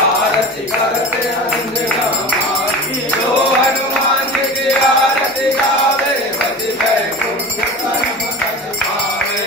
आरती करते अंजना माँ की। जो हनुमान जी की आरती गावे बज बैकुंठ परम पद पावे।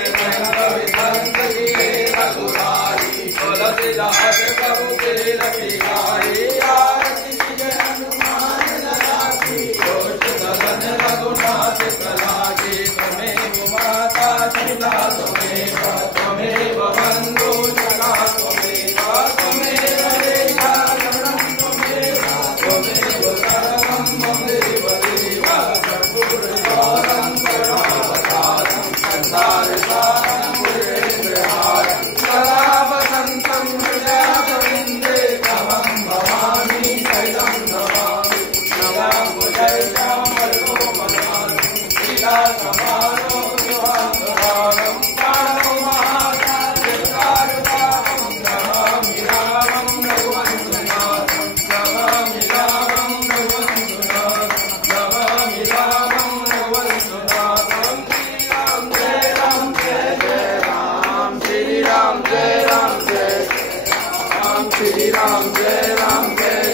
कवि संत की रघुराई तुलसीदास प्रभु के रखी गाई। आरती की हनुमान लला की कोट गगन रघुनाथ कला की। त्वमेव माता पिता त्वमेव त्वमेव बंधु जना त्वमेव त्वमेव देवा शरणं त्वमेव त्वमेव सर्वं मम देव देव। कर्पूरगौरं करुणावतारं संसारसारं मुरेन्द्रहारं सदा वसन्तं हृदयारविन्दे तवं भवामि शैलं नमामि। नमामि समानो सुहासवानं प्राणो महाकार्यकारुकाहं। नमामि रामं रघुवंशनाथं नमामि रामं रघुवंशनाथं नमामि रामं रघुवंशनाथं। श्री राम जय जय राम श्री राम जय जय राम। श्री राम जय राम जय